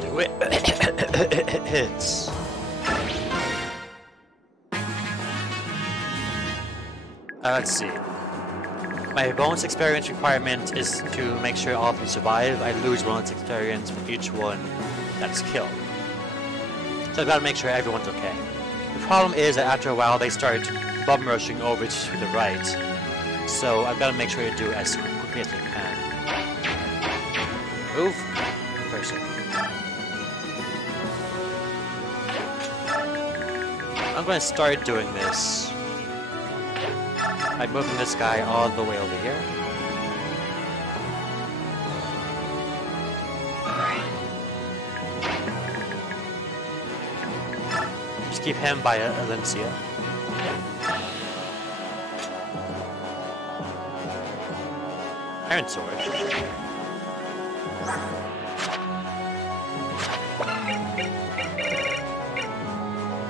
do it. It's... let's see. My bonus experience requirement is to make sure all of them survive. I lose bonus experience for each one that's killed. So I've got to make sure everyone's okay. The problem is that after a while they start bum rushing over to the right. So I've got to make sure to do it as quickly as I can. Move. Person. I'm going to start doing this by moving this guy all the way over here. Just keep him by Alencia. Iron Sword.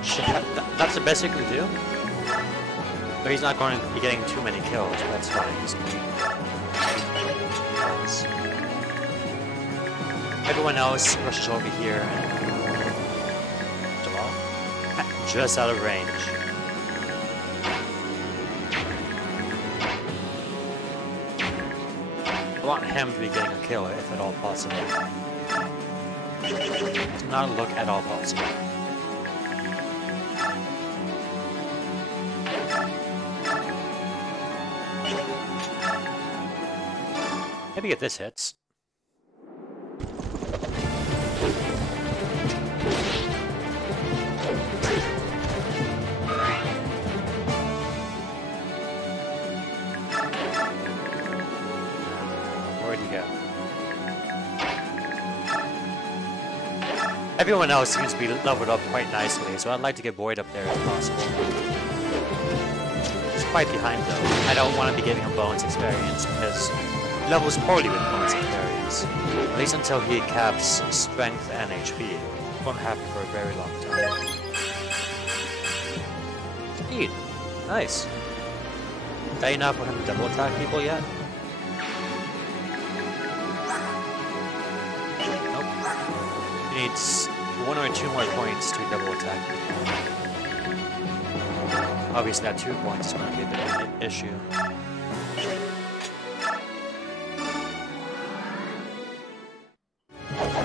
Shit, that's the best he can do? But he's not going to be getting too many kills, but that's fine. He's going to be... Everyone else rushes over here and... just out of range. I want him to be getting a kill if at all possible. It's not look at all possible. Maybe if this hits. Where'd he go? Everyone else seems to be leveled up quite nicely, so I'd like to get Void up there if possible. He's quite behind though. I don't want to be giving him bonus experience because he levels poorly with bonus experience. At least until he caps strength and HP. Won't happen for a very long time. Speed. Nice. Is that enough for him to double attack people yet? Nope. He needs 1 or 2 more points to double attack people. Obviously that 2 points is going to be a bit of an issue.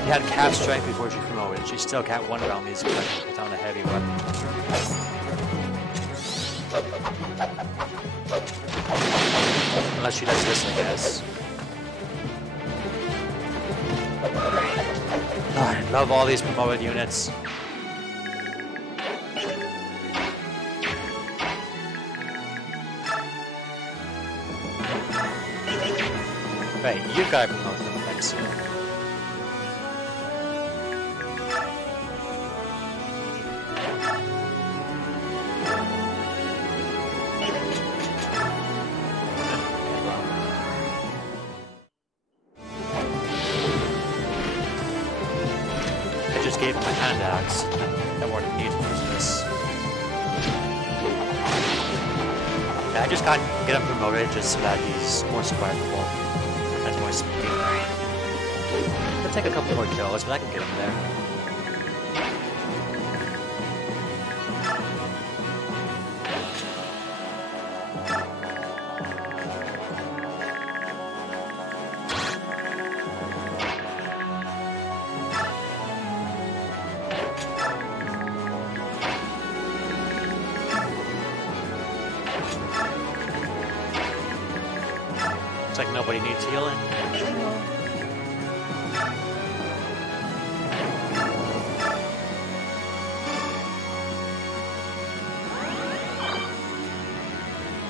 She had cap strength before she promoted. She still can't one round these without a heavy weapon. Unless she does this, I guess. Oh, I love all these promoted units. Right, you gotta promote them next year. Gave him a hand axe. That wasn't needed for this. Yeah, I just can't get him promoted just so that he's more survivable. That's more speed. It'll take a couple more kills, but I can get him there. Looks like nobody needs healing.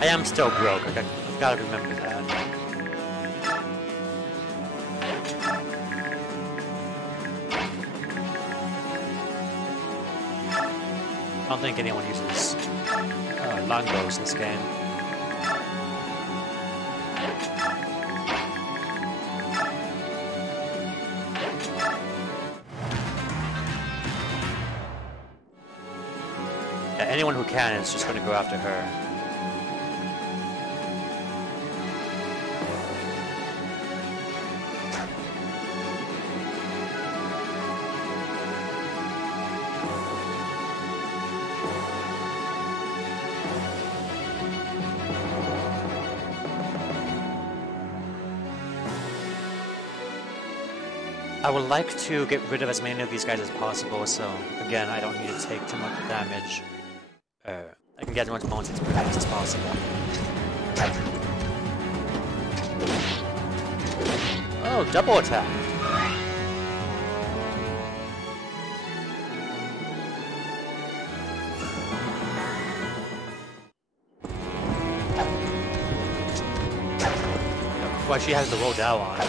I am still broke. I've got to remember that. I don't think anyone uses longbows in this game. Yeah, anyone who can is just going to go after her. I would like to get rid of as many of these guys as possible, so again, I don't need to take too much damage. I can get as much bonus experience as possible. Oh, double attack! Well, she has the roll down on.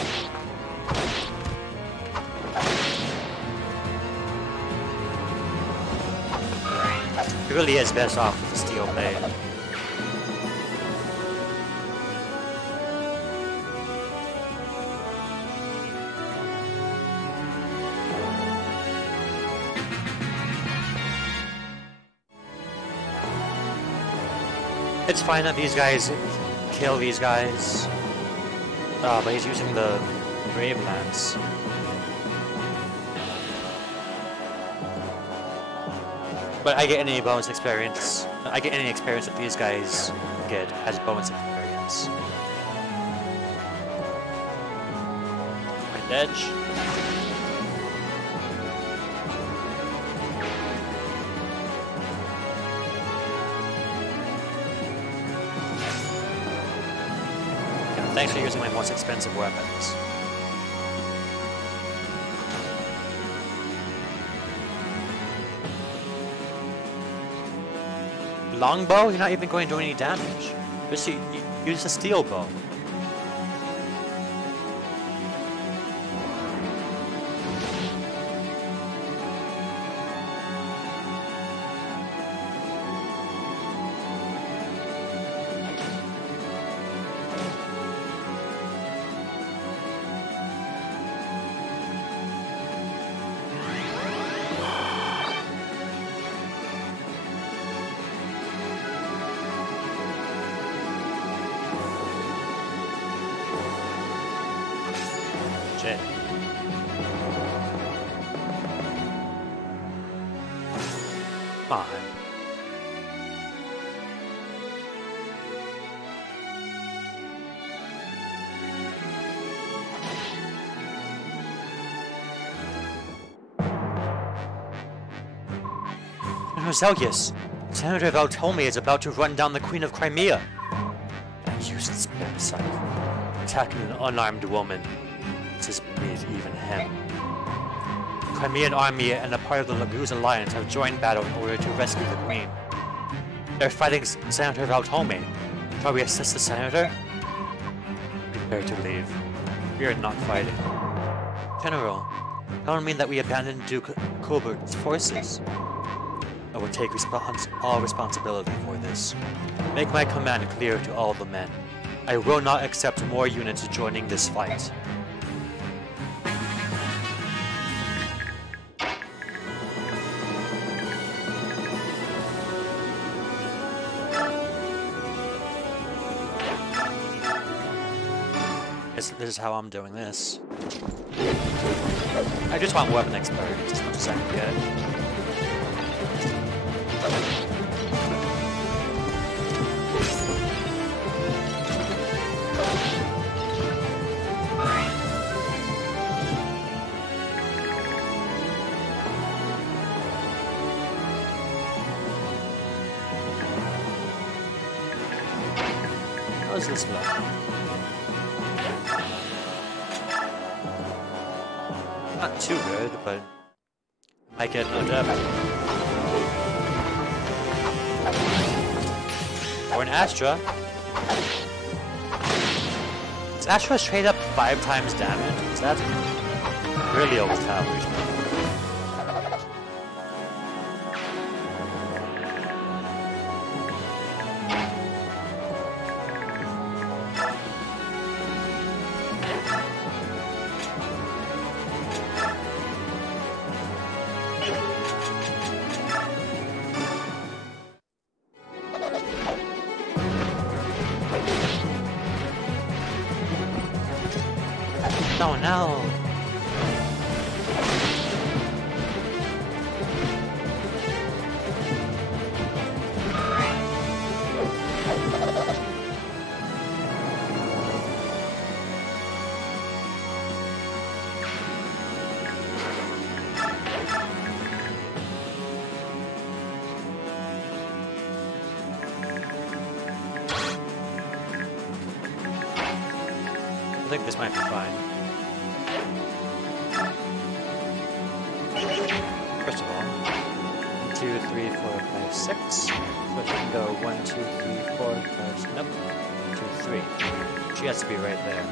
It really is best off with the steel blade. It's fine that these guys kill these guys. But he's using the Brave Lance. But I get any bonus experience. I get any experience that these guys get as bonus experience. Right edge. Thanks for using my most expensive weapons. Longbow? You're not even going to do any damage. Just use a steel bow. Come on. Zelgius, Senator Valtome is about to run down the Queen of Crimea. That useless parasite. Attacking an unarmed woman. This is beneath even him. The Crimean army and a part of the Laguz Alliance have joined battle in order to rescue the Queen. They're fighting Senator Valtome. Shall we assist the Senator? Prepare to leave. We are not fighting. General, that don't mean that we abandon Duke Colbert's forces. I will take all responsibility for this. Make my command clear to all the men. I will not accept more units joining this fight. This is how I'm doing this. I just want weapon experience as much as I can get. How does this look? Not too good, but I get no damage. Or an Astra. Is Astra straight up 5 times damage? Is that really overpowered? Oh no! think this might be fine. First of all, 1, 2, 3, 4, 5, 6. So she can go 1, 2, 3, 4, 5, nope, 2, 3. She has to be right there.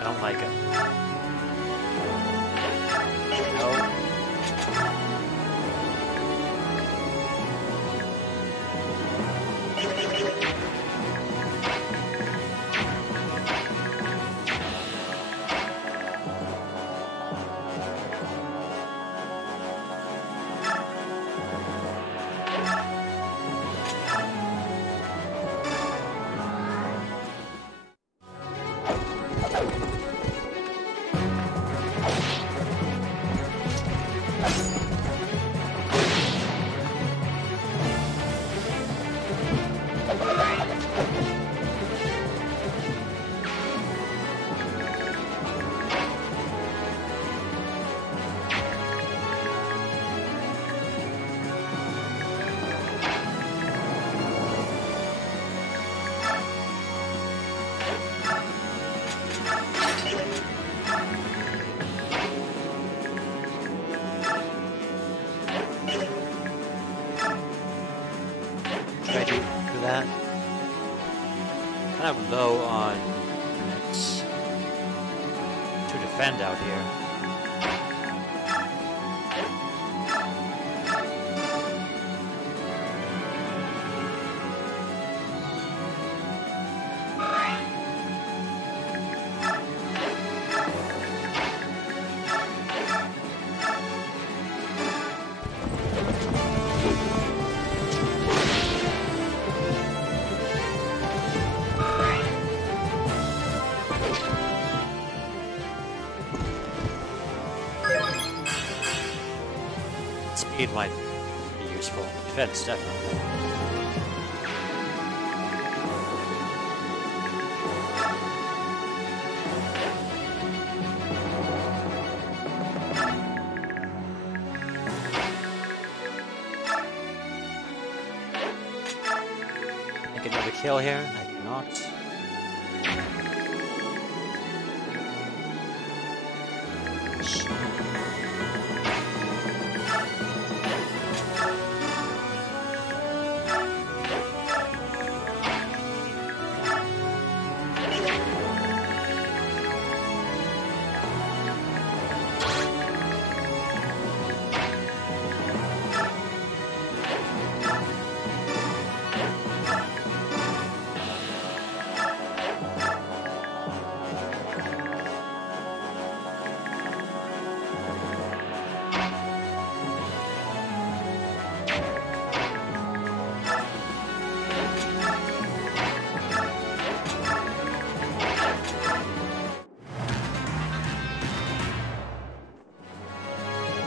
I don't like it. No. Kind of low on minutes to defend out here. Speed might be useful. Defense, definitely. I can another kill here. I cannot.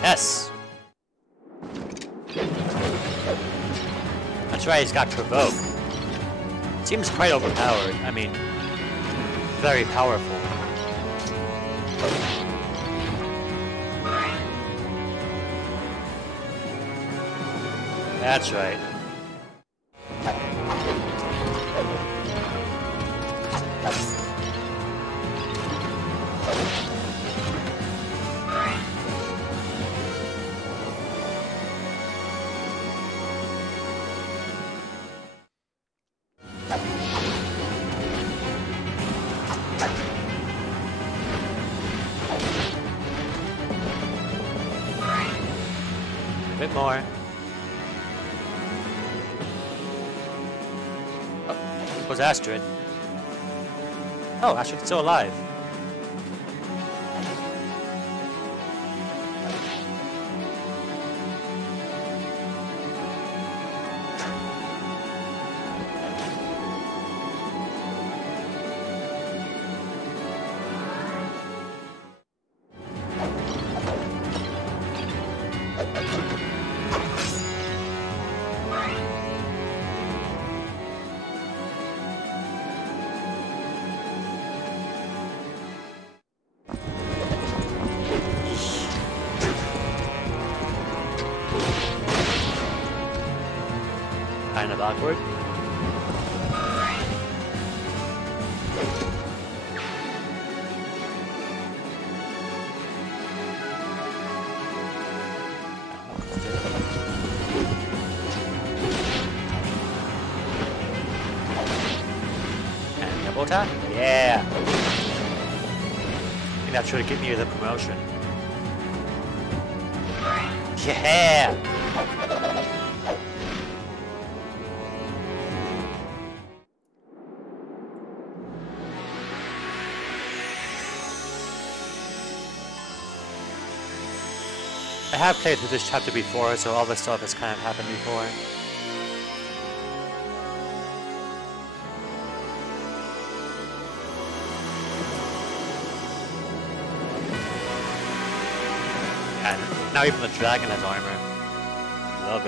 Yes! That's right, he's got Provoke. Seems quite overpowered. I mean, very powerful. That's right. bit more. Oh, was Astrid. Oh, Astrid's still alive. Kind of awkward. And double attack? Yeah! I think that should give me the promotion. Yeah! I have played through this chapter before, so all this stuff has kind of happened before. And now even the dragon has armor. Love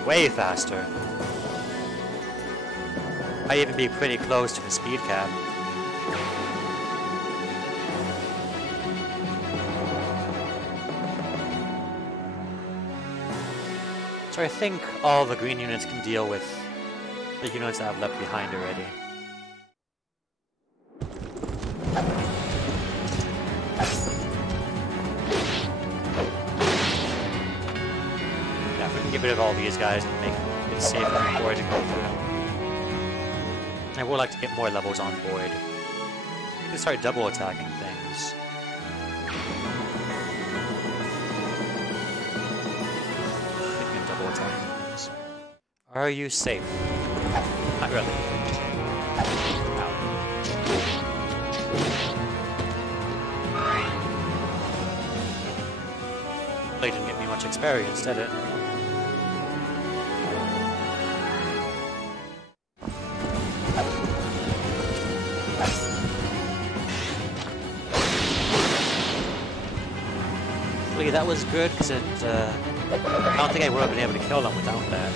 it. Way faster. Might even be pretty close to the speed cap. So I think all the green units can deal with the units that I've left behind already. Yeah, if we can get rid of all these guys and make it safer for Boyd to go through. I would like to get more levels on board. We can start double attacking things. We can double attack things. Are you safe? Not really. Ow. Really didn't get me much experience, did it? That was good, because I don't think I would have been able to kill them without that.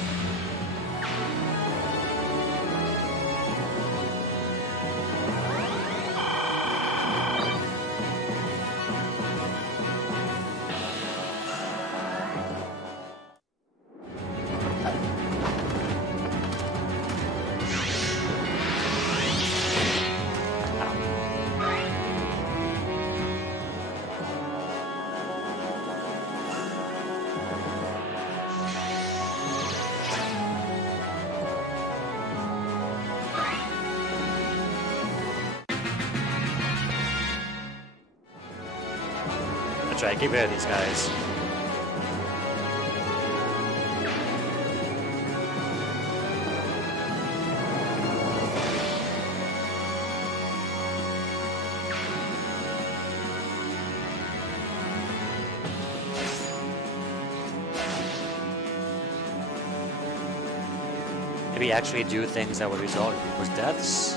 Try to get rid of these guys. Maybe actually do things that would result in people's deaths.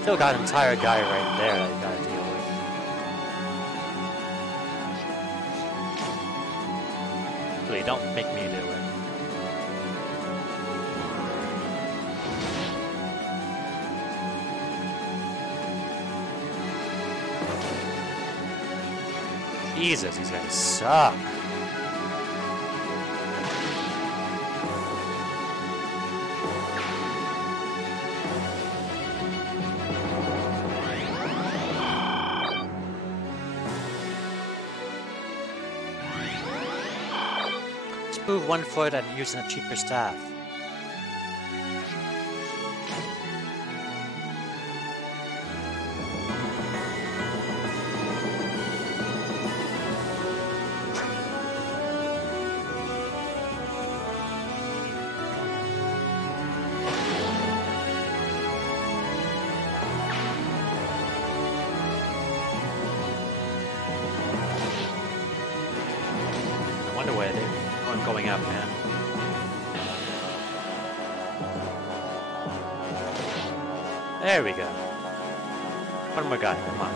Still got an entire guy right there that you gotta deal with. Please don't make me do it. Jesus, these guys suck. Move one foot and using a cheaper staff. I'm going after him. There we go. One more guy, come on.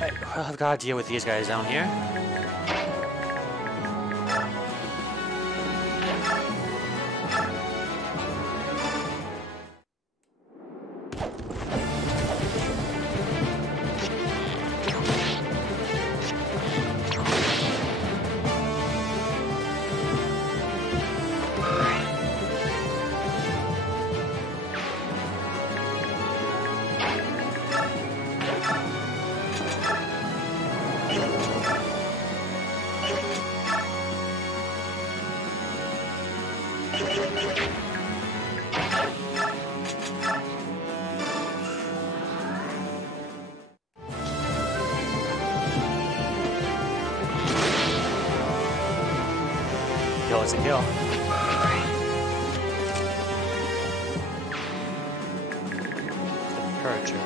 Right, well, I've got to deal with these guys down here. Kill is a kill. Encourager.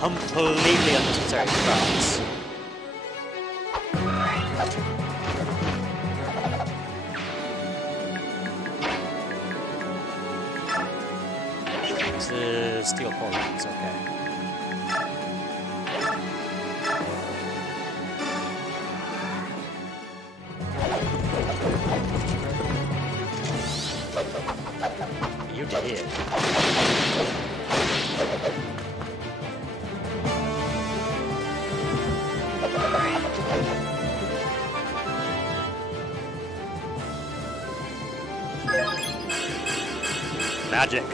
Completely unnecessary crowds. This is steel poles, okay. You did. Magic.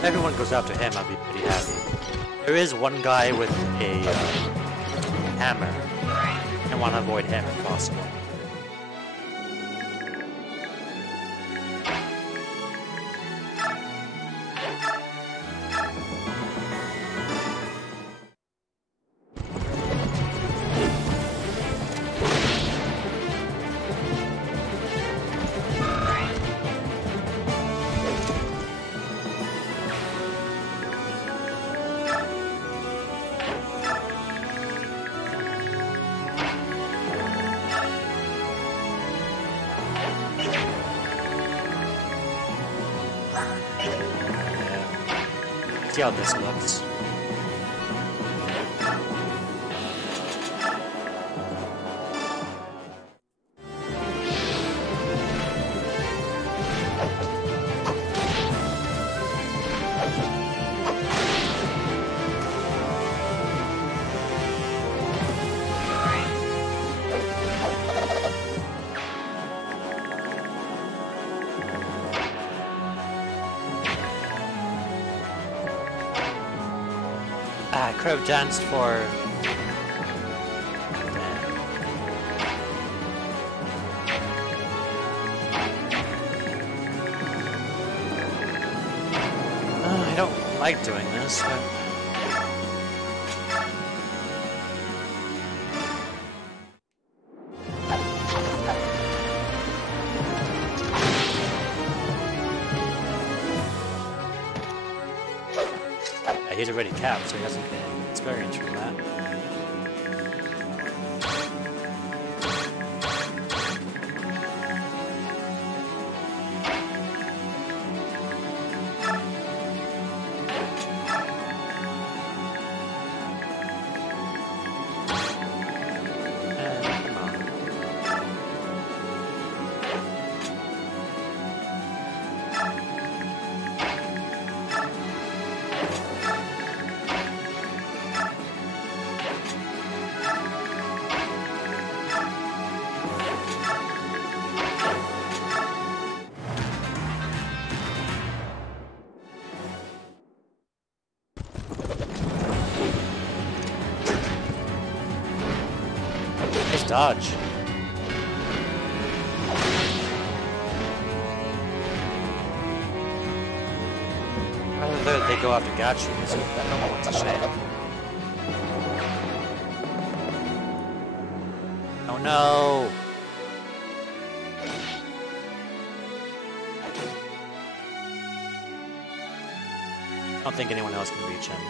Everyone goes after him, I'd be pretty happy. There is one guy with a hammer. I want to avoid him if possible. See how this looks. I could have danced for... I don't like doing this, but... He's already capped, so he doesn't get any experience from that. And come on. dodge. Rather they go after Gatsu, so that no one's a shame. Oh no! I don't think anyone else can reach him.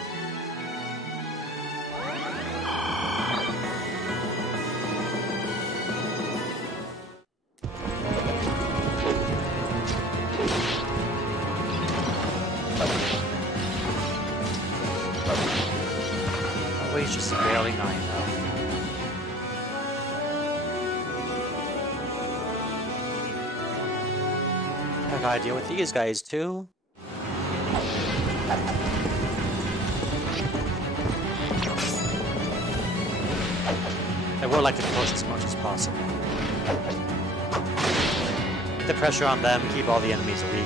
Oh, he's just barely nigh enough. I gotta deal with these guys too. I would like to push as much as possible. Put the pressure on them, keep all the enemies weak.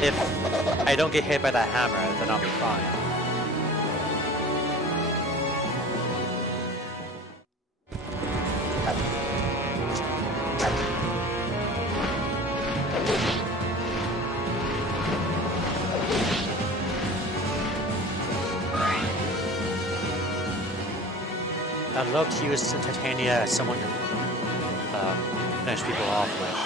If I don't get hit by that hammer, then I'll be fine. I'd love to use some Titania as someone to finish people off with.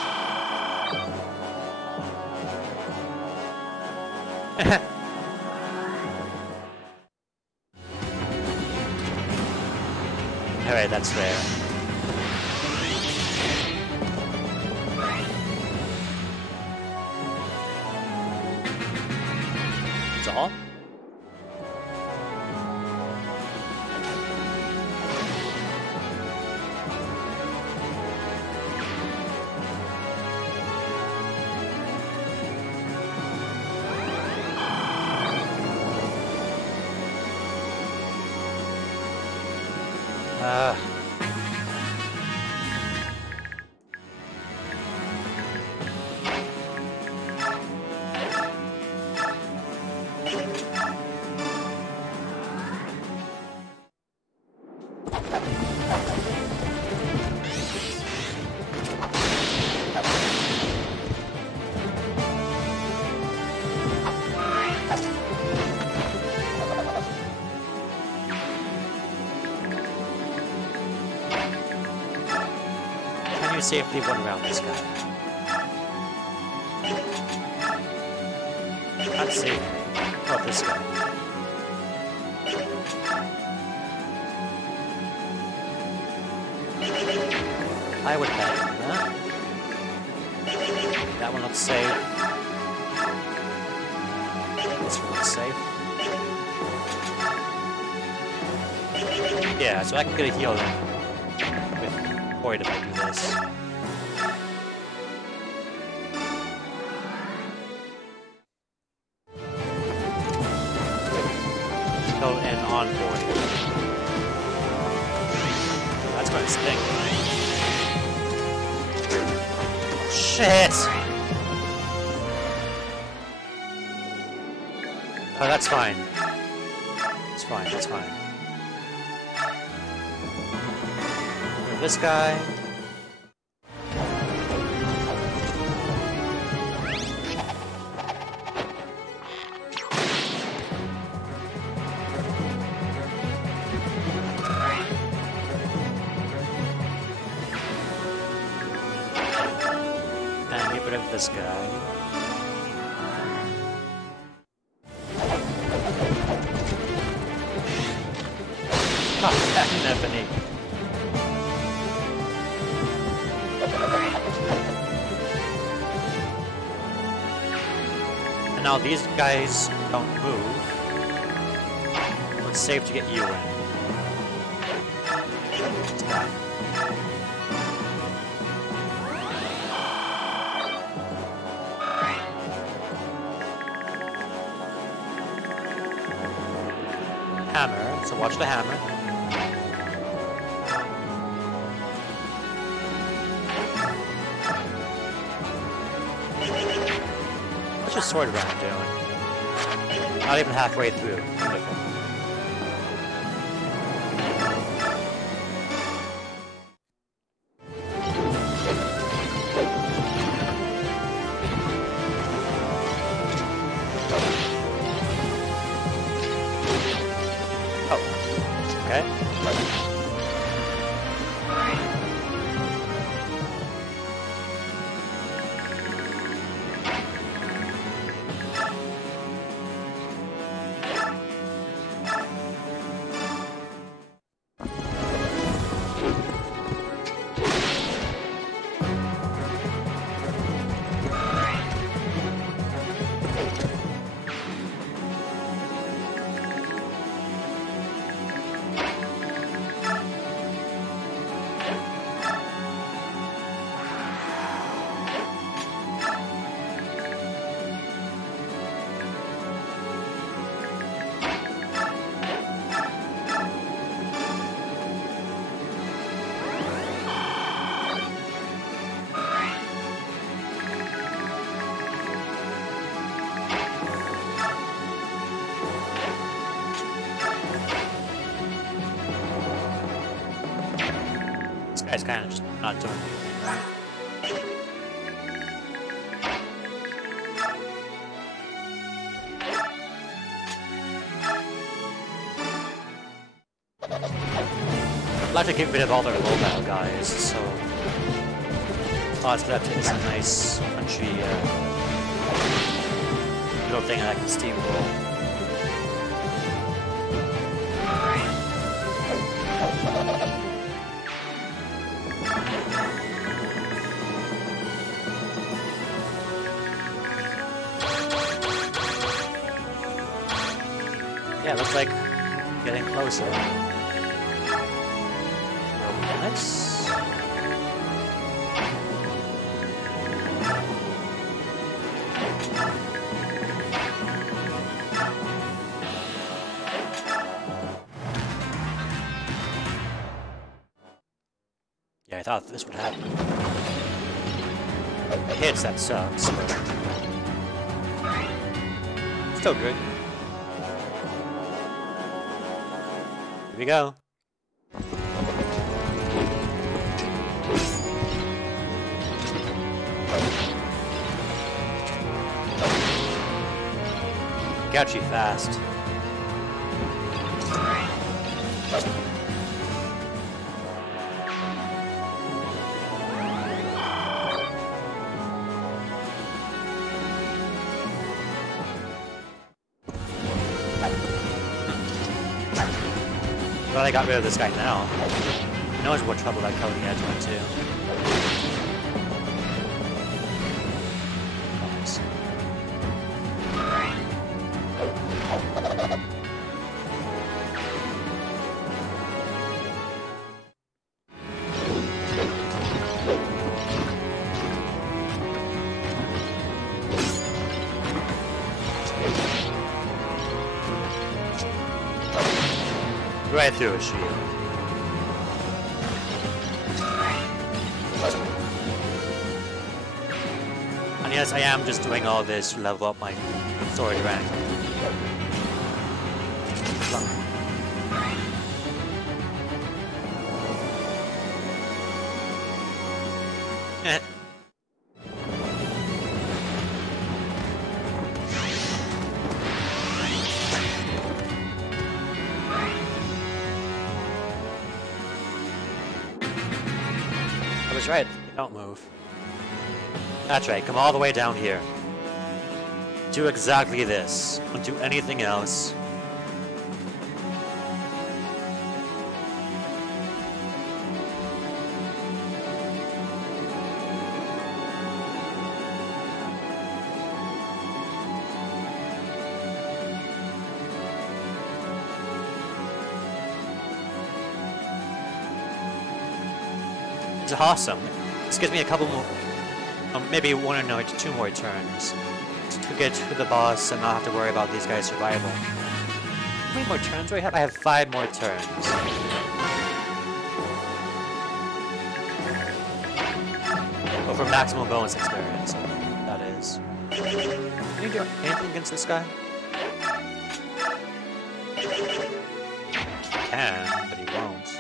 Alright, that's fair. That's all? Safely run around this guy. Not safe. Oh, this guy. I would bet on that. That one looks safe. This one looks safe. Yeah, so I can get a heal in with Void if I do this. And on Void. That's going to sting. Oh, shit! Oh, that's fine. It's fine, that's fine. Move this guy. This guy. Oh, Stephanie. And now these guys don't move. It's safe to get you in. This guy. Hammer, so watch the hammer. What's your sword round doing? Not even halfway through. Wonderful. Guy's kind of just not doing anything, right? I'd like to get rid of all their low-battle guys, so odds for that is a nice, punchy little thing that I can steamroll. Yeah, looks like getting closer. Nice. Yeah, I thought this would happen. It hits, that sucks. Still good. Here we go. Got you fast. Glad I got rid of this guy now. Who knows what trouble that Cody Edge went to. Right through a shield. And yes, I am just doing all this to level up my sword rank. Eh. I was right, don't move. That's right, come all the way down here. Do exactly this. Don't do anything else. It's awesome. This gives me a couple more, maybe one or no, 2 more turns to get to the boss and not have to worry about these guys' survival. How many more turns do I have? I have 5 more turns. Well, for maximum bonus experience, that is. Can you do anything against this guy? He can, but he won't.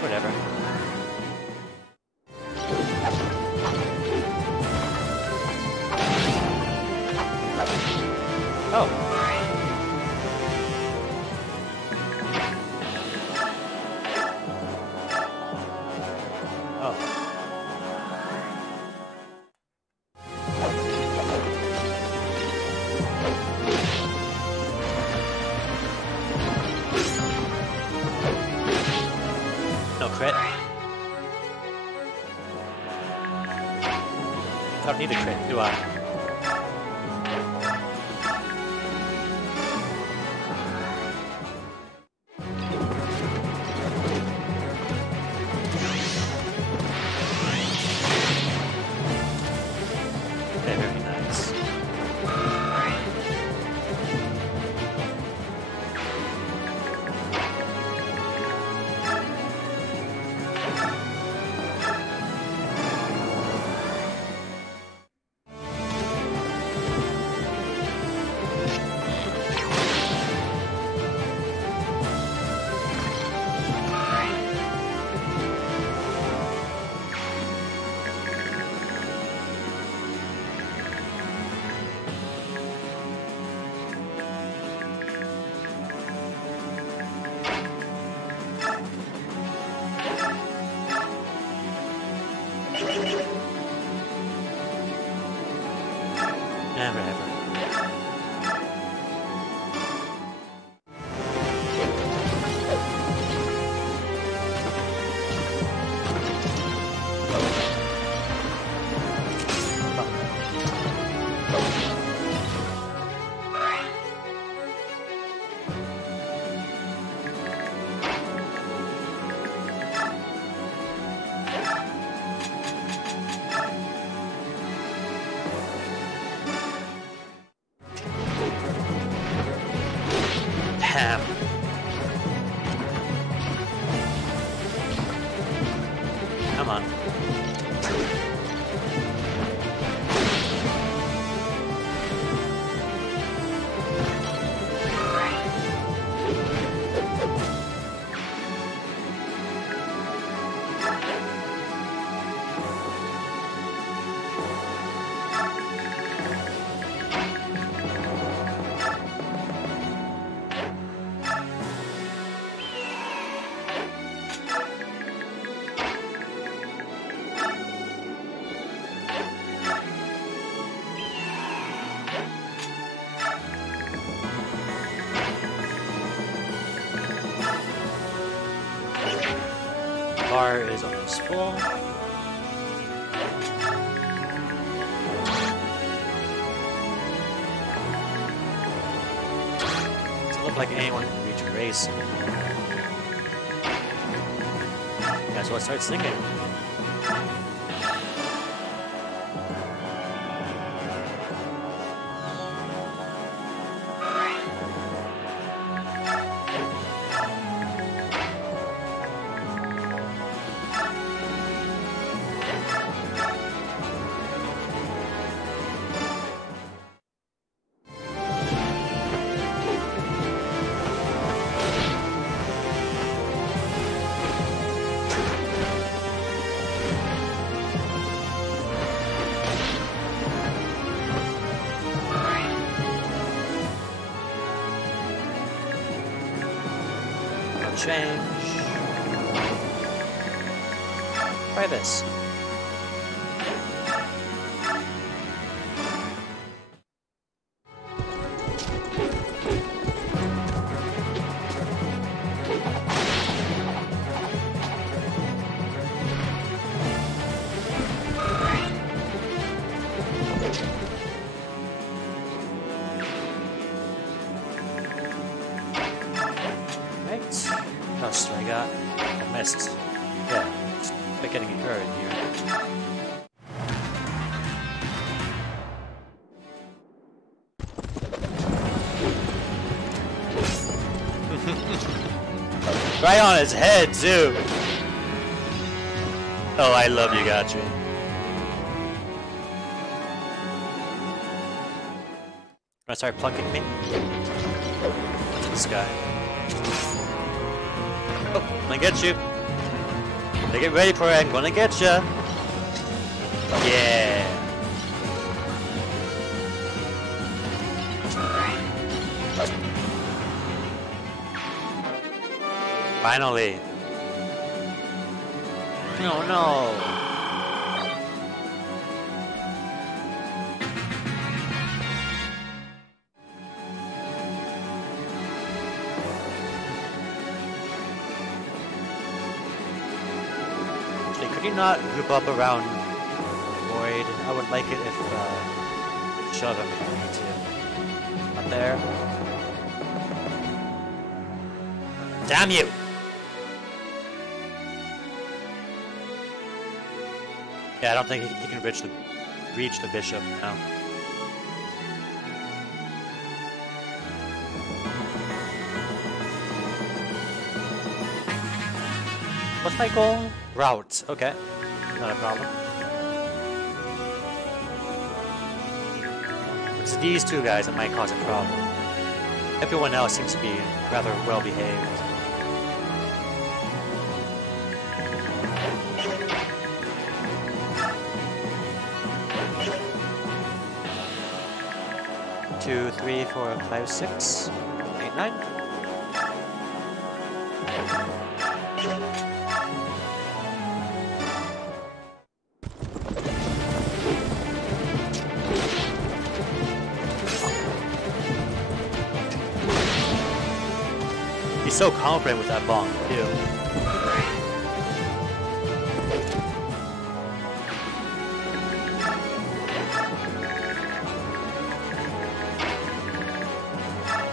Whatever. Oh. Oh. No crit. I don't need a crit, do I? Bam! Come on. Bar is almost full. Doesn't look like anyone can reach Grace. Yeah, so let's start singing. Change. Try this. What else do I got? I missed. Yeah, just by getting a card here. Right on his head, too! Oh, I love you, gotcha. Wanna start plucking me? Into the sky. Oh, I'm gonna get you. Get ready for it, I'm gonna get you. Yeah. Finally. No, no. Could you not group up around Void? I would like it if shove him if you need to. Up there. Damn you! Yeah, I don't think he can reach the bishop now. What's my goal? Route. Okay. Not a problem. It's these two guys that might cause a problem. Everyone else seems to be rather well behaved. Two, 3, 4, 5, 6, 8, 9. He's so confident with that bonk, too.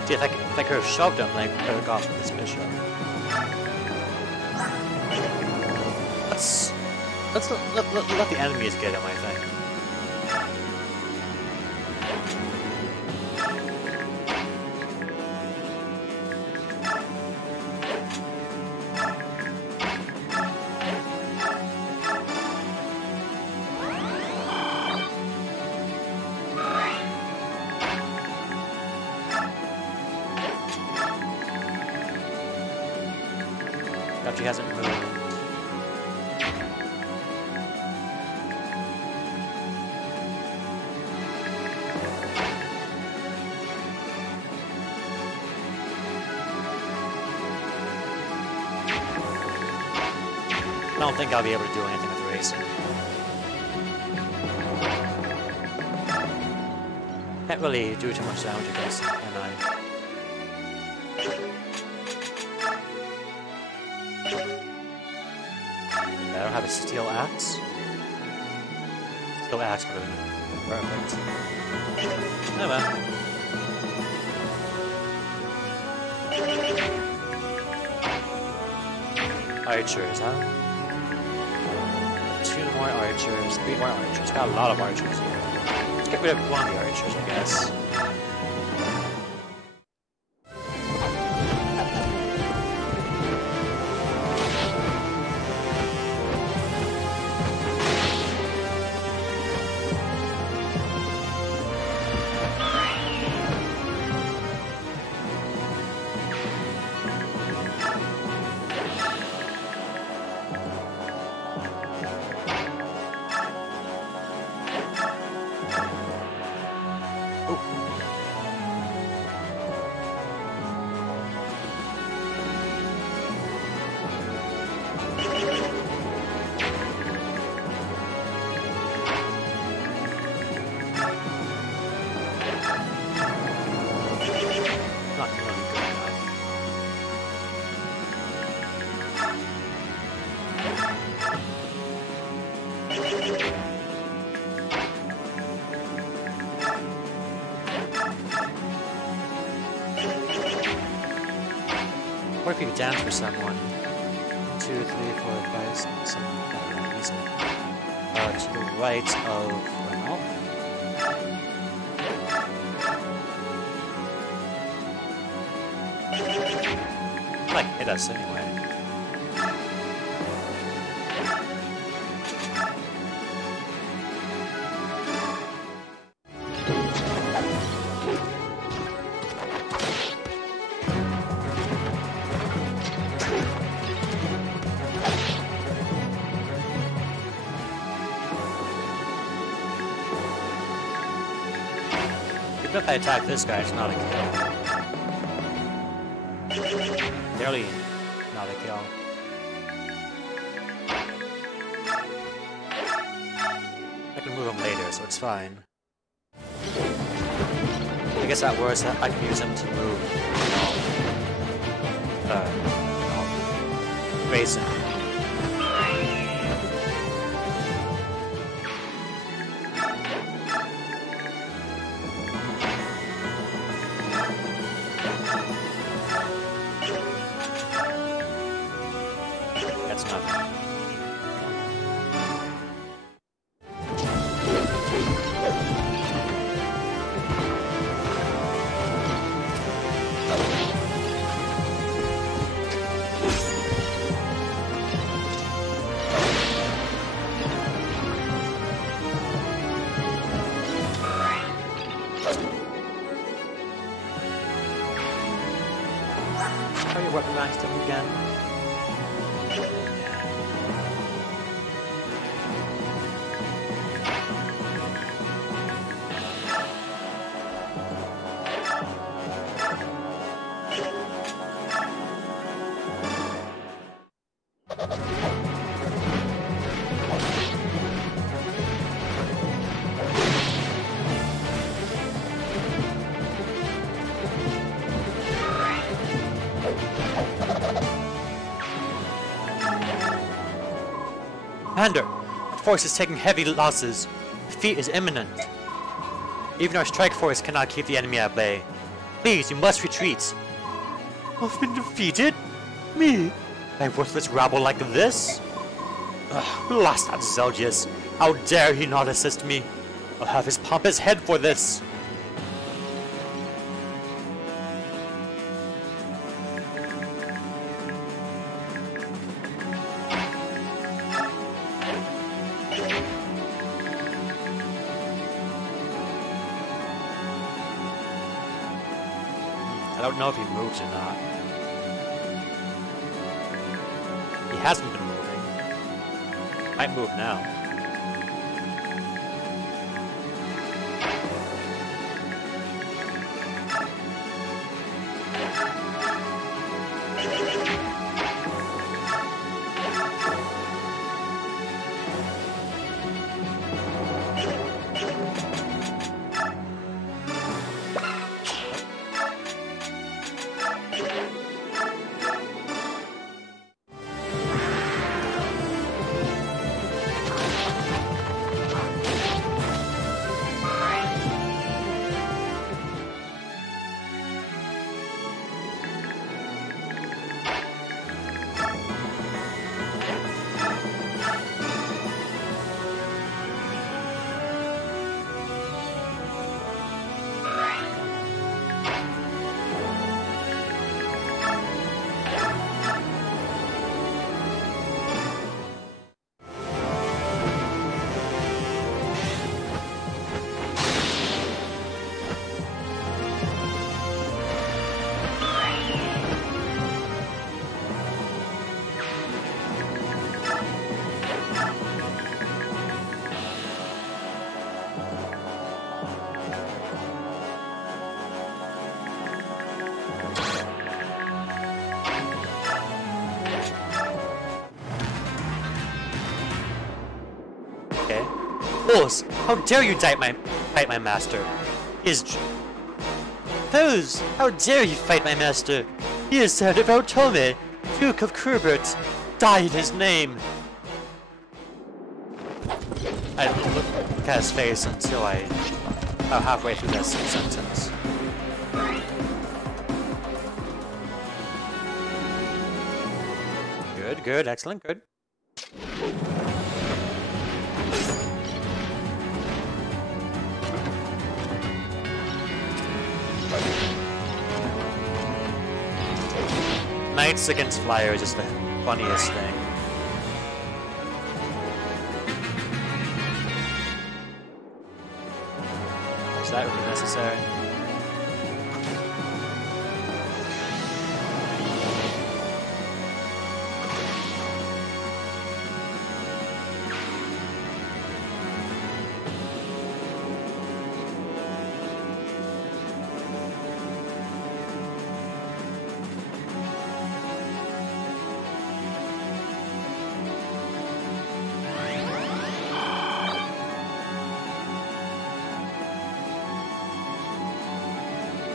See, if I could have shoved him, like, could have got this bishop. Let's let the enemies get him, I think. She hasn't moved. I don't think I'll be able to do anything with racing. Can't really do too much damage, I guess, can I? I don't have a steel axe. Steel axe would have been perfect. Oh well. Archers, huh? 2 more archers, 3 more archers. Got a lot of archers here. Let's get rid of one of the archers, I guess. Or if you could dance for someone. 2, 3, 4, 5, 6, 7, 8, to the right of Renault. Like hit us anyway. Even if I attack this guy, it's not a kill. Barely not a kill. I can move him later, so it's fine. I guess at worst, I can use him to move. Raise him. That's nothing. Are you weaponized him again? Commander, our force is taking heavy losses. Defeat is imminent. Even our strike force cannot keep the enemy at bay. Please, you must retreat. I've been defeated? Me? A worthless rabble like this? Blast that Zelgius. How dare he not assist me? I'll have his pompous head for this. I don't know if he moves or not. He hasn't been moving. Might move now. Bulls, how dare you fight my master? Foes, how dare you fight my master? He is Sir of Otome, Duke of Krubert. Die in his name. I look at his face until about halfway through that sentence. Good, good, excellent, good. Knights against flyers is the funniest thing. Is that really necessary?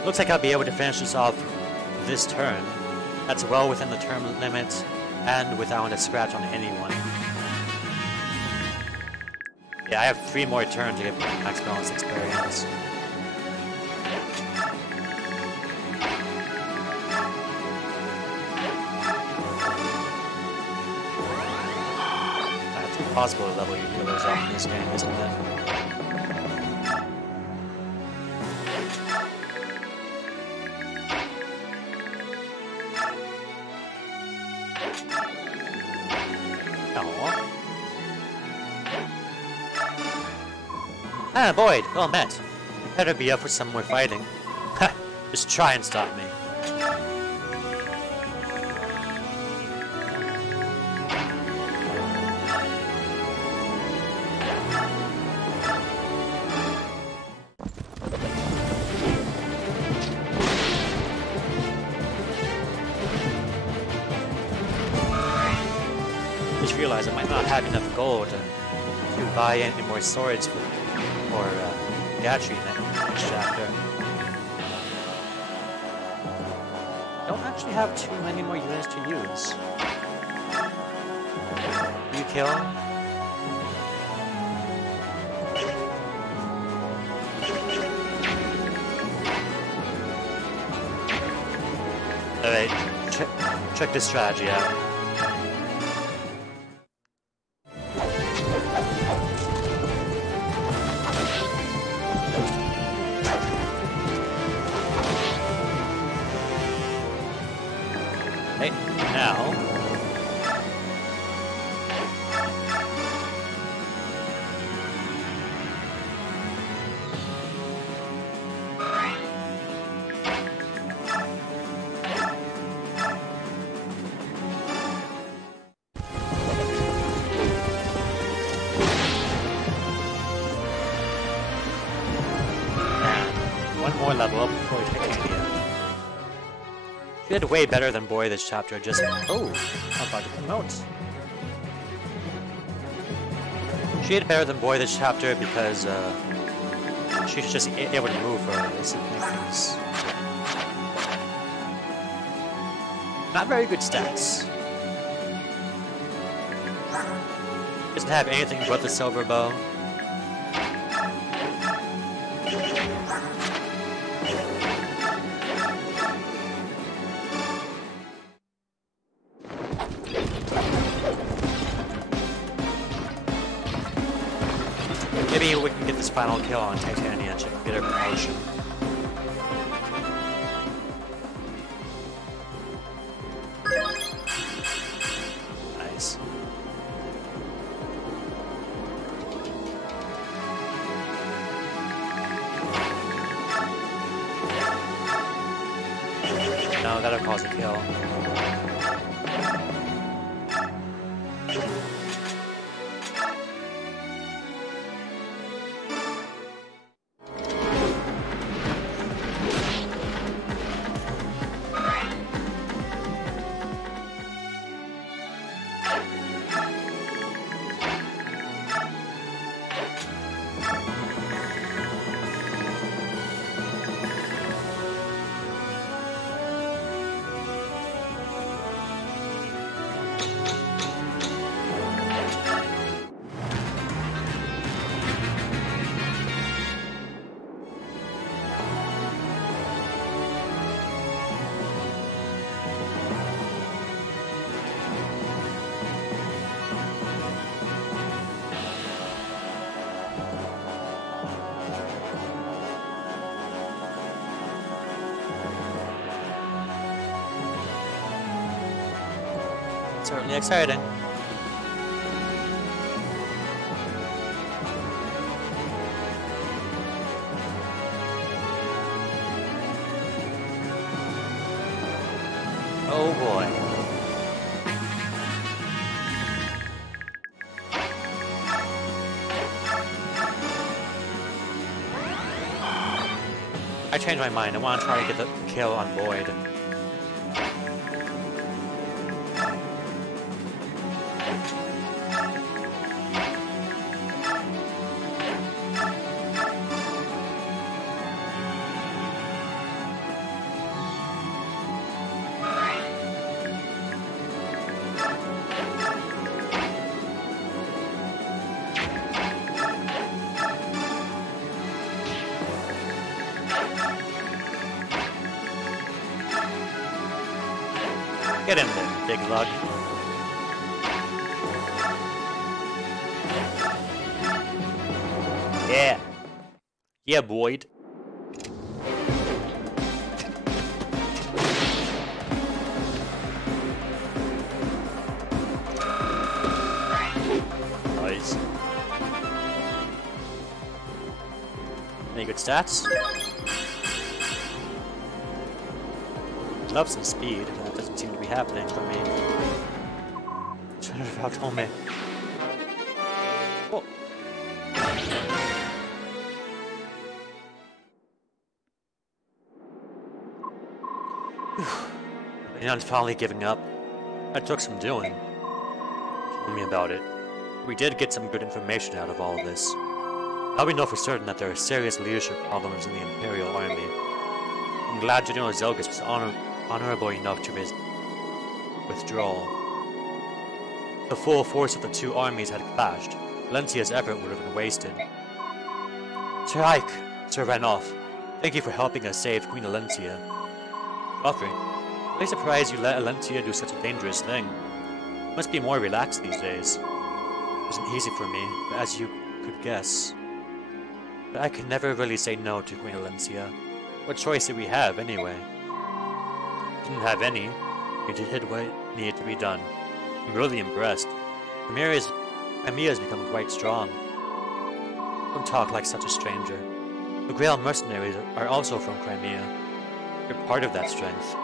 Looks like I'll be able to finish this off this turn. That's well within the term limit and without a scratch on anyone. Yeah, I have 3 more turns to get max balance experience. It's impossible to level your healers up in this game, isn't it? Ah, Boyd, well met. You better be up for some more fighting. Ha! Just try and stop me. Just realized I might not have enough gold to buy any more swords for Gatry next chapter. Don't actually have too many more units to use. You kill? Alright, check this strategy out. more level up before Titania. She did way better than Boy this chapter, just... Oh! I'm about to promote. She did better than Boy this chapter because, she's just able to move her things. Not very good stats. Doesn't have anything but the silver bow. Maybe we can get this final kill on Titania and she can get her promotion. Nice. No, that'll cause a kill. Certainly exciting. Oh boy. I changed my mind. I want to try to get the kill on Boyd. Get in there, big lug. Yeah. Yeah, Boyd. Nice. Any good stats? Love some speed. That doesn't seem to be happening for me. Turn it about on me. Oh. And I'm finally giving up. That took some doing. Tell me about it. We did get some good information out of all of this. Now we know for certain that there are serious leadership problems in the Imperial Army. I'm glad General Zelgus was honorable enough to withdrawal. The full force of the two armies had clashed. Valentia's effort would have been wasted. Sir Ike, Sir Ranoff, thank you for helping us save Queen Alentia. Joffrey, I'm really surprised you let Alentia do such a dangerous thing. You must be more relaxed these days. It wasn't easy for me, but as you could guess. But I could never really say no to Queen Alentia. What choice did we have, anyway? Didn't have any. We did what needed to be done. I'm really impressed. Crimea has become quite strong. Don't talk like such a stranger. The Grail mercenaries are also from Crimea. You're part of that strength.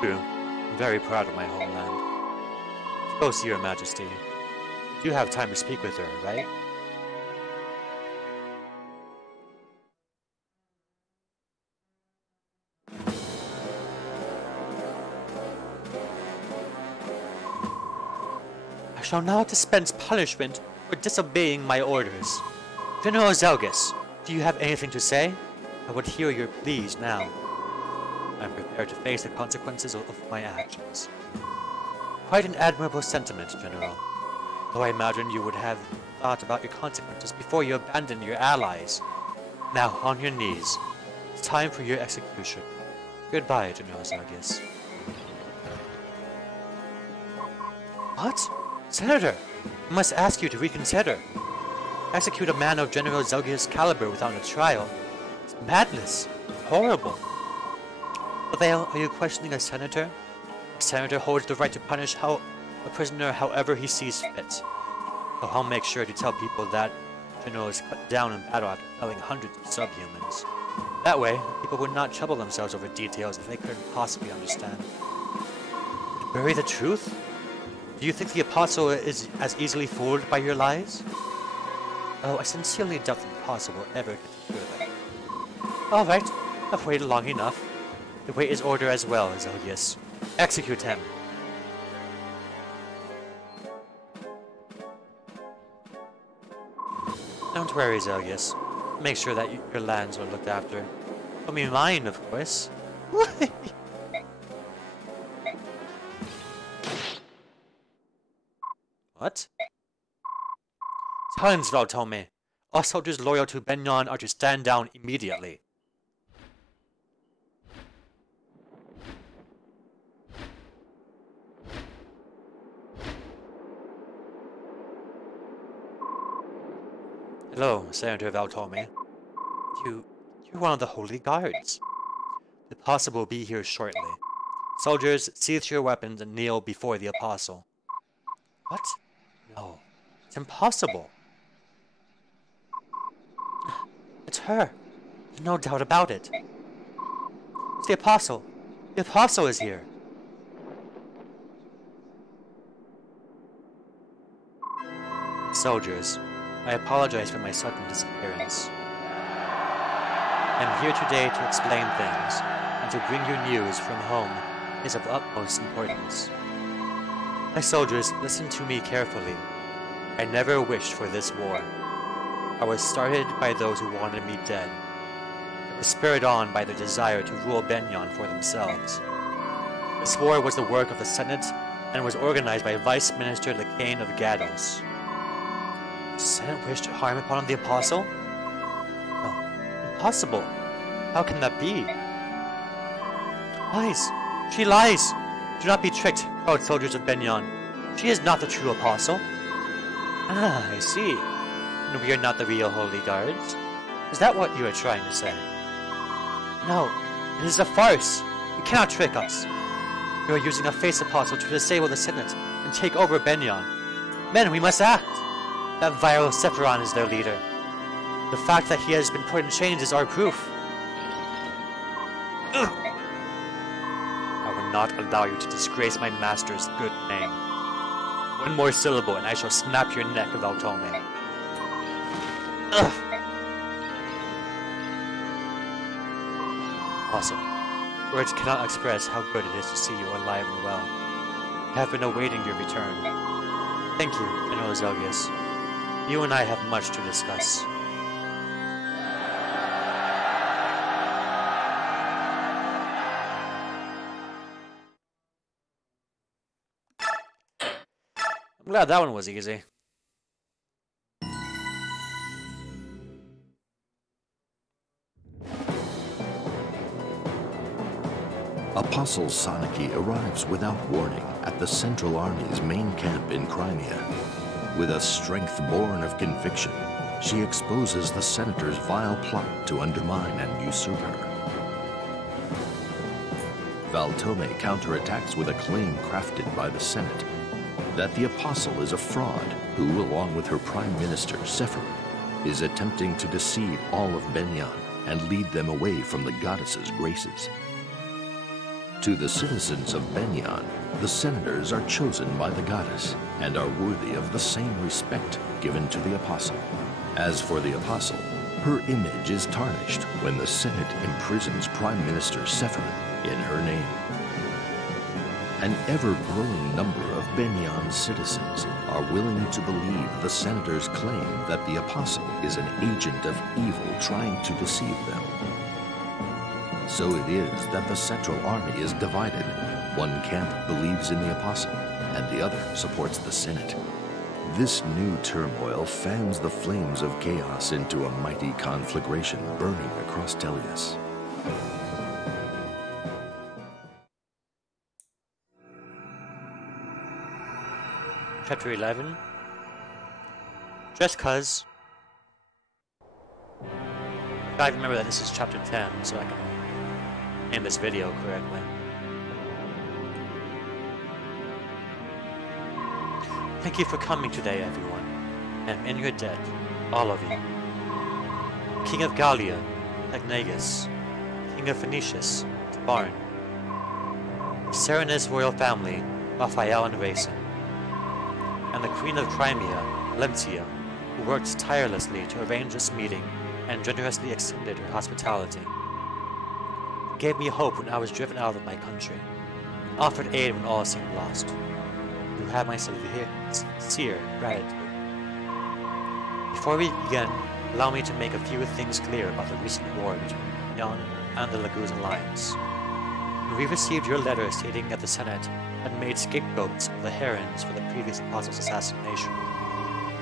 True. I'm very proud of my homeland. Go see your majesty. You do have time to speak with her, right? shall now dispense punishment for disobeying my orders. General Zelgus, do you have anything to say? I would hear your pleas now. I am prepared to face the consequences of my actions. Quite an admirable sentiment, General. Though I imagine you would have thought about your consequences before you abandoned your allies. Now, on your knees. It's time for your execution. Goodbye, General Zelgus. What? Senator, I must ask you to reconsider. Execute a man of General Zelgus' caliber without a trial. It's madness. It's horrible. Vale, are you questioning a senator? A senator holds the right to punish a prisoner however he sees fit. So I'll make sure to tell people that General is cut down in battle after felling hundreds of subhumans. That way, people would not trouble themselves over details that they couldn't possibly understand. To bury the truth? Do you think the Apostle is as easily fooled by your lies? Oh, I sincerely doubt the Apostle will ever get to hear them. Alright, I've waited long enough. The wait is order as well, Zelgus. Execute him! Don't worry, Zelgus. Make sure that your lands are looked after. I mean mine, of course. What? Silence, Valtome. All soldiers loyal to Benyon are to stand down immediately. Hello, Senator Valtome. You're one of the Holy Guards. The Apostle will be here shortly. Soldiers, seize your weapons and kneel before the Apostle. What? No. It's impossible. It's her. There's no doubt about it. It's the Apostle. The Apostle is here. Soldiers, I apologize for my sudden disappearance. I'm here today to explain things, and to bring you news from home is of utmost importance. My soldiers, listen to me carefully. I never wished for this war. I was started by those who wanted me dead. I was spurred on by the desire to rule Benyon for themselves. This war was the work of the Senate, and was organized by Vice Minister Lacane of Gados. The Senate wished harm upon the Apostle? No, impossible. How can that be? Lies! She lies! Do not be tricked, proud soldiers of Benyon. She is not the true Apostle. Ah, I see. And we are not the real Holy Guards? Is that what you are trying to say? No, it is a farce. You cannot trick us. You are using a face apostle to disable the Senate and take over Benyon. Men, we must act! That vile Sephiron is their leader. The fact that he has been put in chains is our proof. Ugh. I will not allow you to disgrace my master's good name. One more syllable and I shall snap your neck, Valtome. Ugh. Awesome. Words cannot express how good it is to see you alive and well. I have been awaiting your return. Thank you, General Zelgus. You and I have much to discuss. I'm glad that one was easy. Apostle Saniki arrives without warning at the Central Army's main camp in Crimea. With a strength born of conviction, she exposes the senator's vile plot to undermine and usurp her. Valtome counterattacks with a claim crafted by the Senate that the Apostle is a fraud who, along with her Prime Minister, Sephiron, is attempting to deceive all of Benyon and lead them away from the goddess's graces. To the citizens of Benyon, the senators are chosen by the goddess and are worthy of the same respect given to the Apostle. As for the Apostle, her image is tarnished when the Senate imprisons Prime Minister Sephiron in her name. An ever-growing number of Benion's citizens are willing to believe the Senator's claim that the Apostle is an agent of evil trying to deceive them. So it is that the Central Army is divided. One camp believes in the Apostle, and the other supports the Senate. This new turmoil fans the flames of chaos into a mighty conflagration burning across Tellius. Chapter 11. Just cuz. I remember that this is chapter 10, so I can name this video correctly. Thank you for coming today, everyone. I'm in your debt, all of you. King of Gallia, Agnagus, King of Phoenicius, Barn, Serenus royal family, Raphael and Racing, and the Queen of Crimea, Lemtia, who worked tirelessly to arrange this meeting and generously extended her hospitality. She gave me hope when I was driven out of my country, and offered aid when all seemed lost. You have my sincere gratitude. Before we begin, allow me to make a few things clear about the recent war between Yon and the Laguz Alliance. When we received your letter stating that the Senate had made scapegoats of the Herons for the previous apostle's assassination,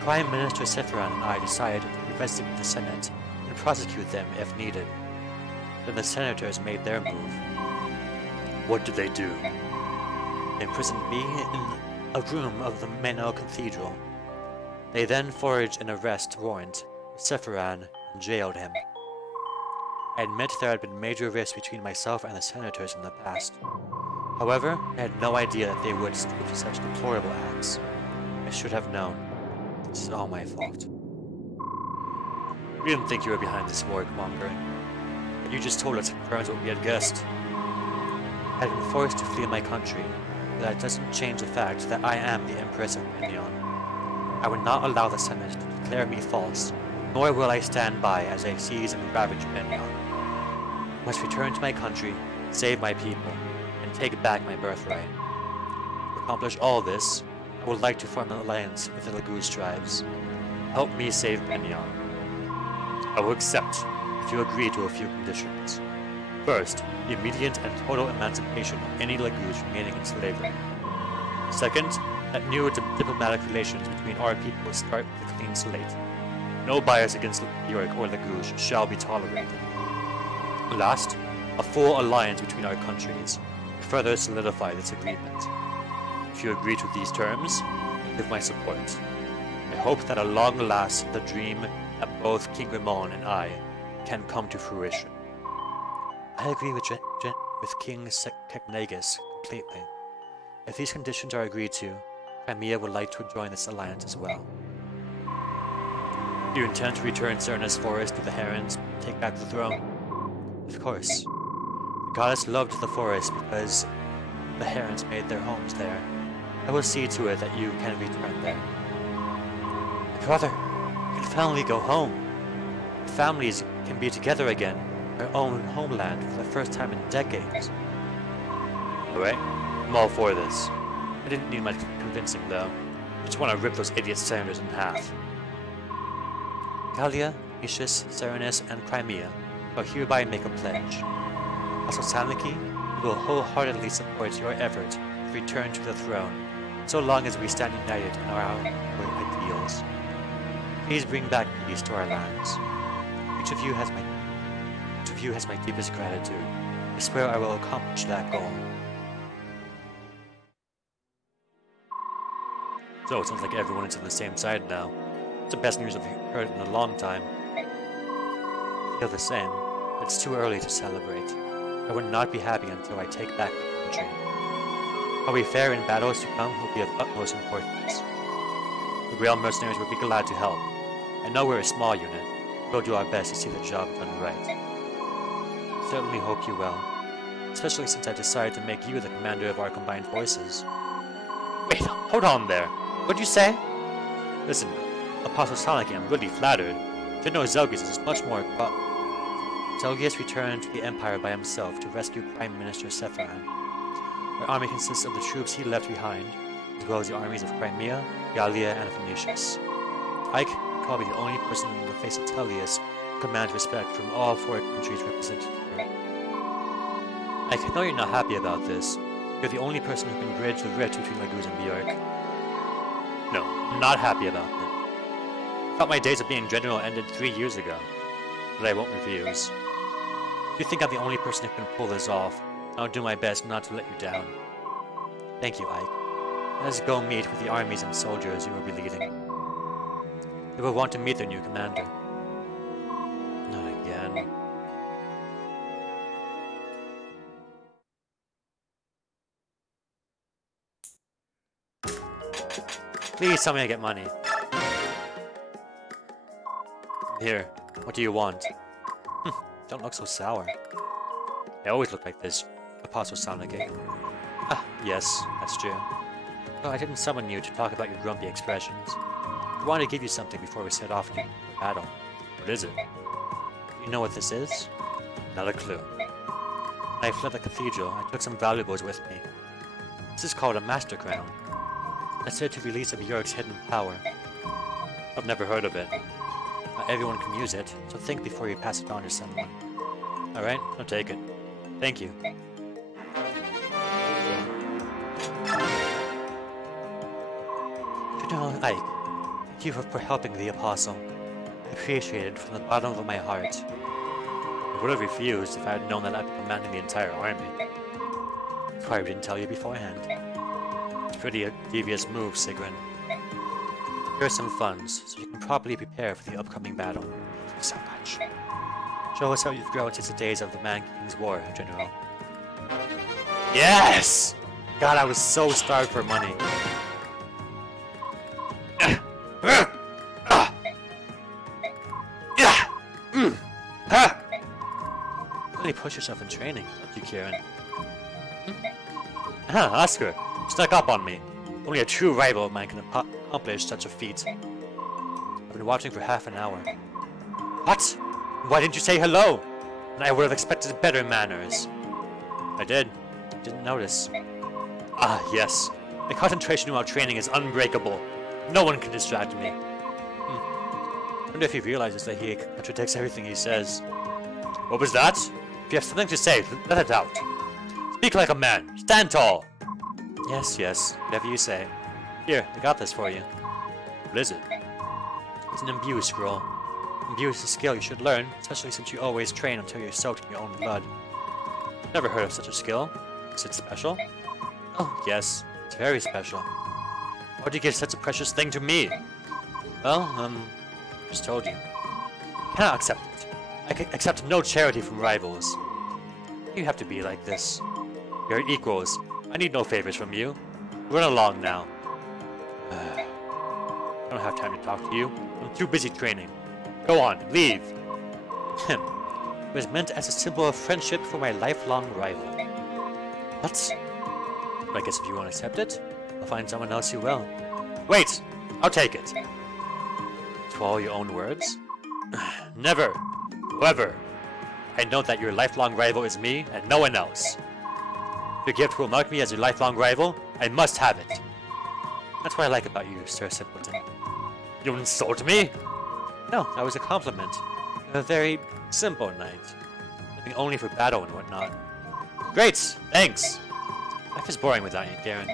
Prime Minister Sephiran and I decided to investigate the Senate and prosecute them if needed. Then the senators made their move. What did they do? They imprisoned me in a room of the Menel Cathedral. They then forged an arrest warrant for Sephiran and jailed him. I admit there had been major risks between myself and the senators in the past. However, I had no idea that they would stoop to such deplorable acts. I should have known. This is all my fault. We didn't think you were behind this warmongering, but you just told us it confirms what we had guessed. I had been forced to flee my country, but that doesn't change the fact that I am the Empress of Minion. I would not allow the Senate to declare me false, nor will I stand by as they seize and ravage Minion. I must return to my country, save my people, and take back my birthright. To accomplish all this, I would like to form an alliance with the Laguz tribes. Help me save Minion. I will accept if you agree to a few conditions. First, the immediate and total emancipation of any Laguz remaining in slavery. Second, that new diplomatic relations between our people start with a clean slate. No bias against York or Laguz shall be tolerated. Last, a full alliance between our countries to further solidify this agreement. If you agree to these terms, give my support. I hope that at long last the dream that both King Ramon and I can come to fruition. I agree with King Agnagus completely. If these conditions are agreed to, Crimea would like to join this alliance as well. Do you intend to return Cernus Forest to the Herons and take back the throne? Of course. The goddess loved the forest because the Herons made their homes there. I will see to it that you can return there. My brother, we can finally go home. The families can be together again. Our own homeland for the first time in decades. Alright, I'm all for this. I didn't need much convincing though. I just want to rip those idiot senators in half. Gallia, Phoenicius, Serenus, and Crimea shall hereby make a pledge. Also Saloniki, we will wholeheartedly support your effort to return to the throne, so long as we stand united in our ideals. Please bring back peace to our lands. Each of you has my deepest gratitude. I swear I will accomplish that goal. So it sounds like everyone is on the same side now. It's the best news I've heard in a long time. I feel the same, but it's too early to celebrate. I would not be happy until I take back my country. How we fare in battles to come will be of utmost importance. The Grail mercenaries would be glad to help. I know we're a small unit, but we'll do our best to see the job done right. I certainly hope you will, especially since I decided to make you the commander of our combined forces. Wait, hold on there. What'd you say? Listen, Apostle Saloniki, I'm really flattered. General Zelgius is much more Zelgius returned to the Empire by himself to rescue Prime Minister Sephiran. My army consists of the troops he left behind, as well as the armies of Crimea, Gallia, and Phoenicius. Ike, probably the only person on the face of Tellius, commands respect from all four countries represented here. Ike, I know you're not happy about this. You're the only person who can bridge the rift between Laguz and Bjork. No, I'm not happy about it. I thought my days of being general ended 3 years ago, but I won't refuse. If you think I'm the only person who can pull this off, I'll do my best not to let you down. Thank you, Ike. Let's go meet with the armies and soldiers you will be leading. They will want to meet their new commander. Not again. Please tell me I get money. Here, what do you want? Don't look so sour. I always look like this, Apostle Sonike. Ah, yes, that's true. Well, I didn't summon you to talk about your grumpy expressions. I wanted to give you something before we set off to battle. What is it? You know what this is? Not a clue. When I fled the cathedral, I took some valuables with me. This is called a Master Crown. It's said to release a Bjork's hidden power. I've never heard of it. Not everyone can use it, so think before you pass it on to someone. Alright, I'll take it. Thank you. General Ike, thank you for helping the Apostle. I appreciate it from the bottom of my heart. I would have refused if I had known that I'd be commanding the entire army. That's why I didn't tell you beforehand. It's pretty a devious move, Sigrun. Here are some funds, so you can properly prepare for the upcoming battle. Thank you so much. Show us how you've grown since the days of the Man King's War, General. Yes! God, I was so starved for money. Really push yourself in training, don't you, Kieran? Oscar, you snuck up on me. Only a true rival of mine can accomplish such a feat. I've been watching for half an hour. What? Why didn't you say hello? And I would have expected better manners. I did. Didn't notice. Ah, yes. My concentration while training is unbreakable. No one can distract me. I wonder if he realizes that he contradicts everything he says. What was that? If you have something to say, let it out. Speak like a man. Stand tall. Yes, yes. Whatever you say. Here, I got this for you. What is it? It's an imbue scroll. Imbue is a skill you should learn, especially since you always train until you're soaked in your own blood. Never heard of such a skill. Is it special? Oh, yes. It's very special. Why would you give such a precious thing to me? Well, just told you. I cannot accept it. I can accept no charity from rivals. You have to be like this. We are equals. I need no favors from you. Run along now. I don't have time to talk to you. I'm too busy training. Go on, leave. It was meant as a symbol of friendship for my lifelong rival. What? I guess if you won't accept it, I'll find someone else who will. Wait! I'll take it. To all your own words? Never. However, I know that your lifelong rival is me and no one else. If your gift will mark me as your lifelong rival, I must have it. That's what I like about you, Sir Simpleton. You insult me? No, that was a compliment. A very simple knight. Living only for battle and whatnot. Great! Thanks! Life is boring without you, Garen.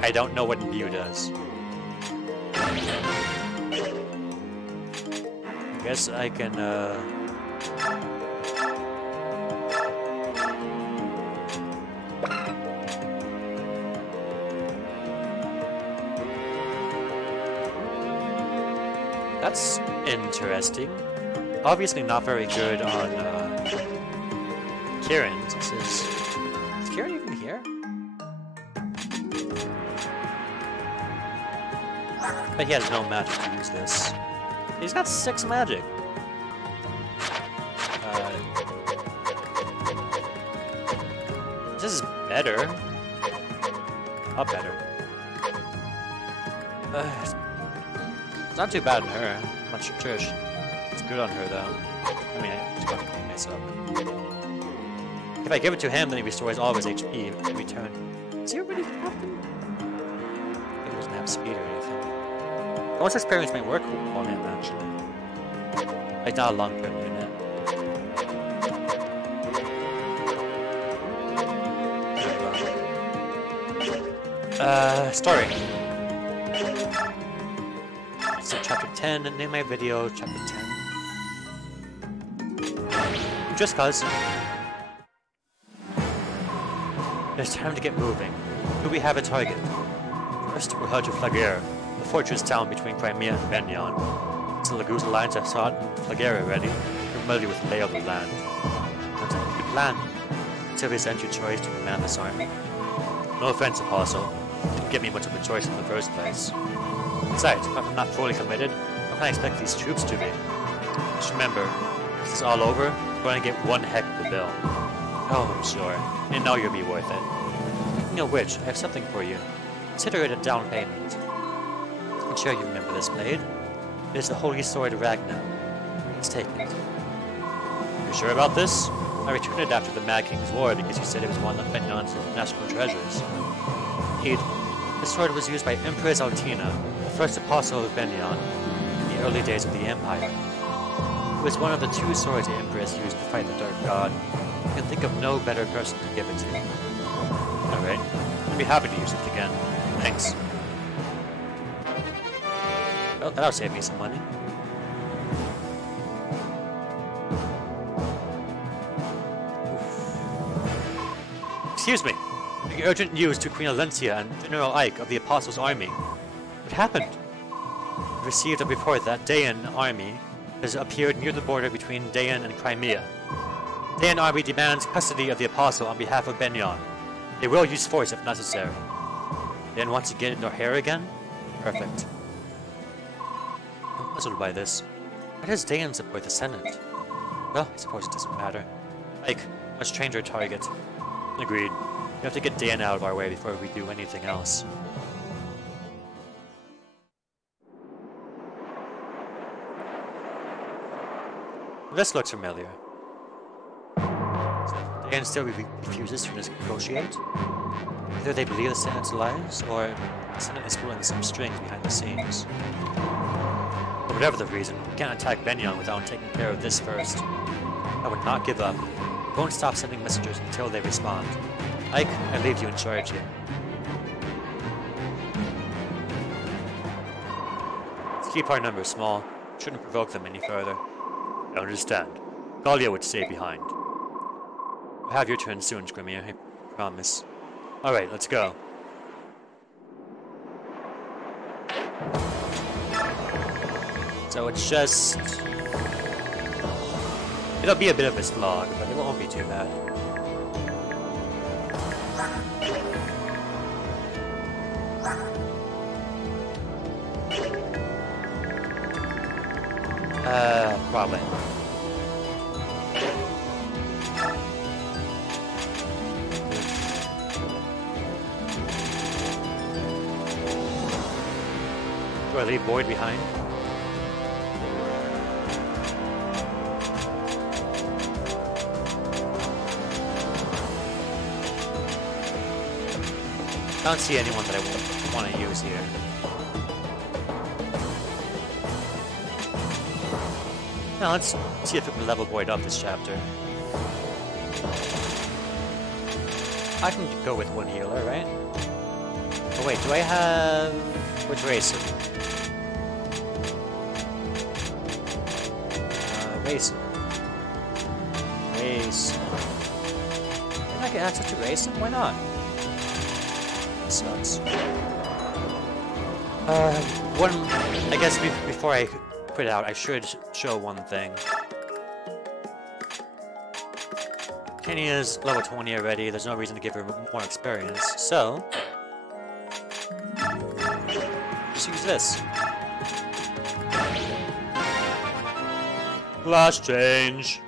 I don't know what imbue does. I guess I can, That's interesting. Obviously not very good on, Kieran. Is Kieran even here? But he has no magic to use this. He's got 6 magic. This is better. Not better. It's not too bad on her. I'm not sure it's good on her though. I mean, I just got to clean myself. If If I give it to him, then he restores all of his HP in return. Is he already captain? He doesn't have speed or anything. Bonus experience might work on him, actually. Like, not a long-term unit. Story. So chapter 10, name my video, chapter 10. Just cause. It's time to get moving. Do we have a target? First, we'll head to Flagere, the fortress town between Crimea and Benyon. Since the Lagusa lines have sought Flagere already, you're familiar with the lay of the land. Sounds like a good plan. Until we sent your choice to command this army. No offense, Apostle. You didn't give me much of a choice in the first place. Besides, if I'm not fully committed, how can I expect these troops to be? Just remember, if this is all over, we're going to get one heck of a bill. Oh, I'm sure. I know you'll be worth it. Speaking of which, I have something for you. Consider it a down payment. I'm sure you remember this blade. It is the Holy Sword of Ragnar. Let's take it. You sure about this? I returned it after the Mad King's War because you said it was one of Benyon's national treasures. Indeed, this sword was used by Empress Altina, the first apostle of Benyon, in the early days of the Empire. It was one of the 2 swords the Empress used to fight the Dark God. I can think of no better person to give it to. Alright, I'd be happy to use it again. Thanks. Well, that'll save me some money. Excuse me. The urgent news to Queen Alencia and General Ike of the Apostles' Army. What happened? I received a report that Dayan army has appeared near the border between Dayan and Crimea. Dayan army demands custody of the Apostle on behalf of Benyon. They will use force if necessary. Dayan wants to get in their hair again? Perfect. I'm puzzled by this. Why does Dayan support the Senate? Well, I suppose it doesn't matter. Ike, let's change our target. Agreed. We have to get Dan out of our way before we do anything else. This looks familiar. Dan still refuses to negotiate. Either they believe the Senate's lies, or the Senate is pulling some strings behind the scenes. But whatever the reason, we can't attack Benyon without taking care of this first. I would not give up. I won't stop sending messengers until they respond. Ike, I leave you in charge here. Let's keep our numbers small. Shouldn't provoke them any further. I understand. Galia would stay behind. We'll have your turn soon, Scrimmier, I promise. Alright, let's go. So it's just... It'll be a bit of a slog, but it won't be too bad. Probably. Do I leave Boyd behind? I don't see anyone that I want to use here. Now let's see if we can level Boyd up this chapter. I can go with one healer, right? Oh wait, do I have... which race? Race. Race. Can I get access to race? Why not? Sucks. I guess before I quit out, I should show one thing. Kenny is level 20 already, there's no reason to give her more experience, so... just use this. Last change.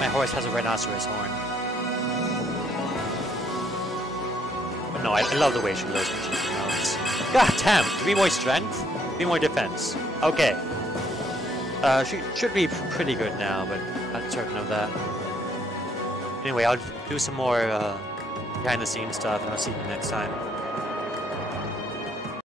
My horse has a rhinoceros horn. But no, I love the way she glows when she mounts. God damn! 3 more strength, 3 more defense. Okay. She should be pretty good now, but not certain of that. Anyway, I'll do some more behind the scenes stuff, and I'll see you next time.